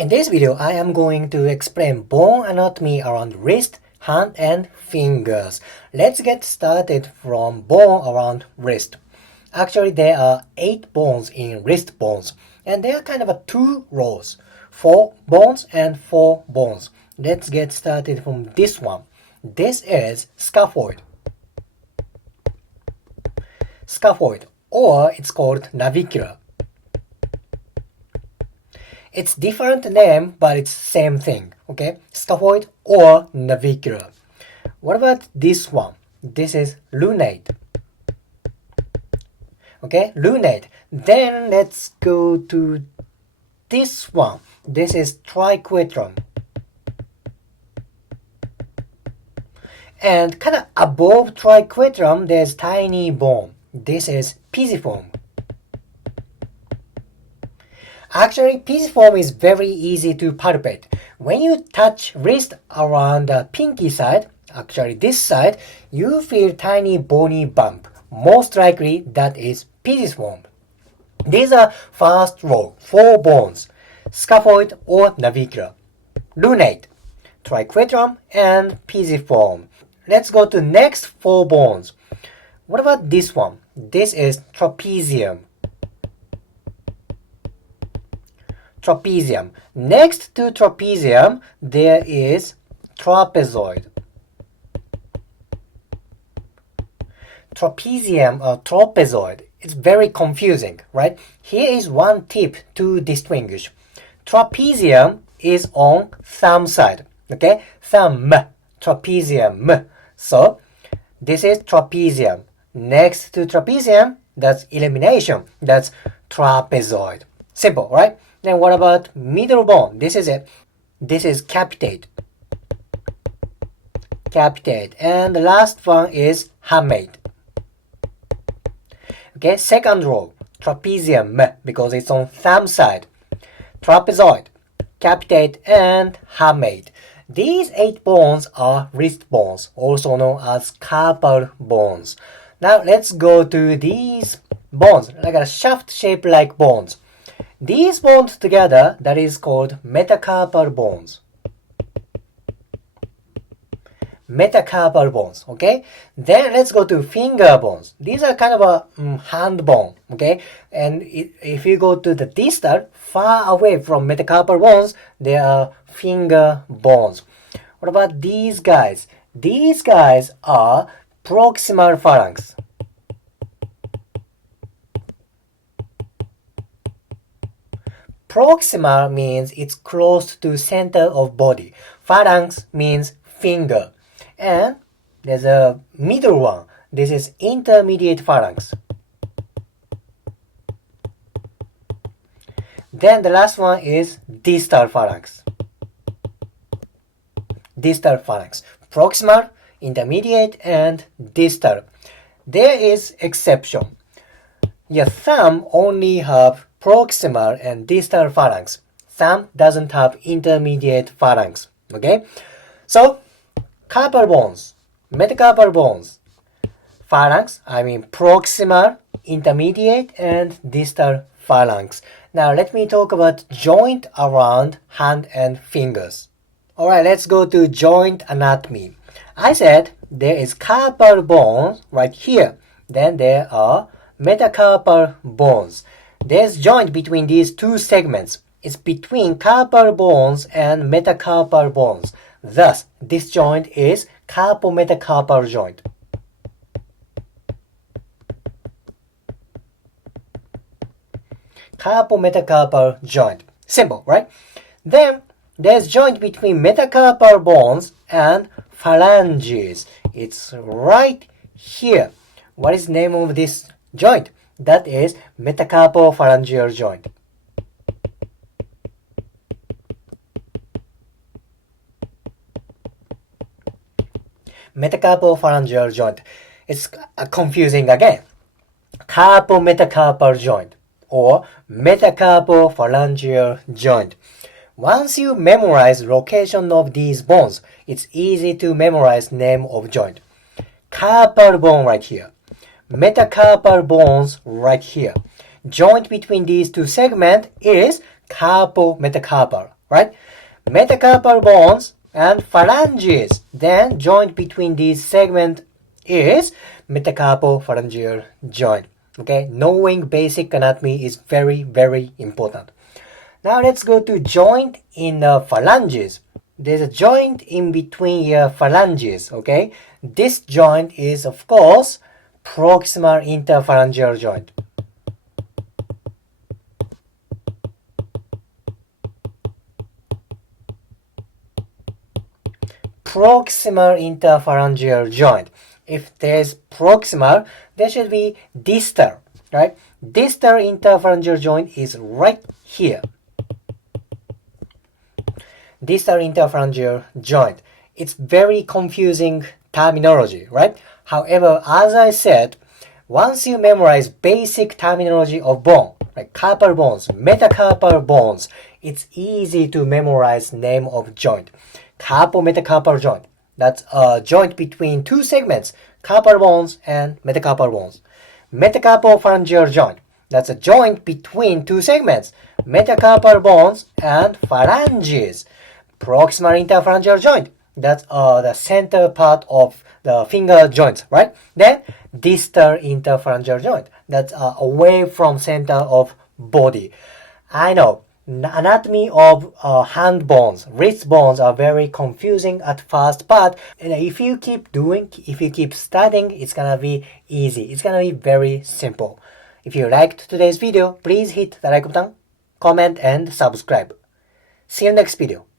In this video, I am going to explain bone anatomy around wrist, hand, and fingers. Let's get started from bone around wrist. Actually, there are 8 bones in wrist bones, and there are kind of two rows, 4 bones and 4 bones. Let's get started from this one. This is scaphoid. Scaphoid, or it's called navicular. It's different name, but it's same thing, okay? Scaphoid or navicular. What about this one? This is lunate. Okay, lunate. Then let's go to this one. This is triquetrum. And kind of above triquetrum, there's tiny bone. This is pisiform. Actually, pisiform is very easy to palpate. When you touch wrist around the pinky side, actually this side, you feel tiny bony bump. Most likely that is pisiform. These are first row, 4 bones, scaphoid or navicular, lunate, triquetrum, and pisiform. Let's go to next 4 bones. What about this one? This is trapezium. Trapezium. Next to trapezium, there is trapezoid. Trapezium or trapezoid. It's very confusing, right? Here is one tip to distinguish. Trapezium is on thumb side, okay? Thumb, trapezium. So, this is trapezium. Next to trapezium, that's elimination. That's trapezoid. Simple, right? Then what about middle bone? This is it. This is capitate. Capitate. And the last one is hamate. Okay, second row, trapezium, because it's on thumb side. Trapezoid, capitate, and hamate. These 8 bones are wrist bones, also known as carpal bones. Now let's go to these bones, like a shaft-shaped like bones. These bones together, that is called metacarpal bones. Metacarpal bones, okay? Then let's go to finger bones. These are kind of a hand bone, okay? And if you go to the distal, far away from metacarpal bones, there are finger bones. What about these guys? These guys are proximal phalanx. Proximal means it's close to center of body. Phalanx means finger. And there's a middle one. This is intermediate phalanx. Then the last one is distal phalanx. Distal phalanx. Proximal, intermediate, and distal. There is exception. Your thumb only have proximal and distal phalanx. Thumb doesn't have intermediate phalanx. Okay? So, carpal bones, metacarpal bones, phalanx, proximal, intermediate, and distal phalanx. Now let me talk about joint around hand and fingers. Alright, let's go to joint anatomy. I said there is carpal bones right here. Then there are metacarpal bones. There's joint between these 2 segments. It's between carpal bones and metacarpal bones. Thus, this joint is carpometacarpal joint. Carpometacarpal joint. Simple, right? Then, there's joint between metacarpal bones and phalanges. It's right here. What is the name of this joint? That is metacarpophalangeal joint. Metacarpophalangeal joint. It's confusing again. Carpometacarpal joint or metacarpophalangeal joint. Once you memorize location of these bones, it's easy to memorize name of joint. Carpal bone right here. Metacarpal bones right here. Joint between these 2 segments is carpometacarpal right? Metacarpal bones and phalanges. Then joint between these segments is metacarpal phalangeal joint. Okay, knowing basic anatomy is very, very important. Now let's go to joint in phalanges. There's a joint in between your phalanges. Okay, this joint is of course proximal interphalangeal joint. Proximal interphalangeal joint. If there's proximal, there should be distal, right? Distal interphalangeal joint is right here. Distal interphalangeal joint. It's very confusing terminology, right? However, as I said, once you memorize basic terminology of bone, like carpal bones, metacarpal bones, it's easy to memorize name of joint. Carpal metacarpal joint. That's a joint between two segments, carpal bones and metacarpal bones. Metacarpal phalangeal joint. That's a joint between two segments, metacarpal bones and phalanges. Proximal interphalangeal joint. That's the center part of the finger joints, right? Then distal interphalangeal joint. That's away from center of body. I know anatomy of hand bones, wrist bones are very confusing at first, but if you keep doing, if you keep studying, it's gonna be easy. It's gonna be very simple. If you liked today's video, please hit the like button, comment, and subscribe. See you next video.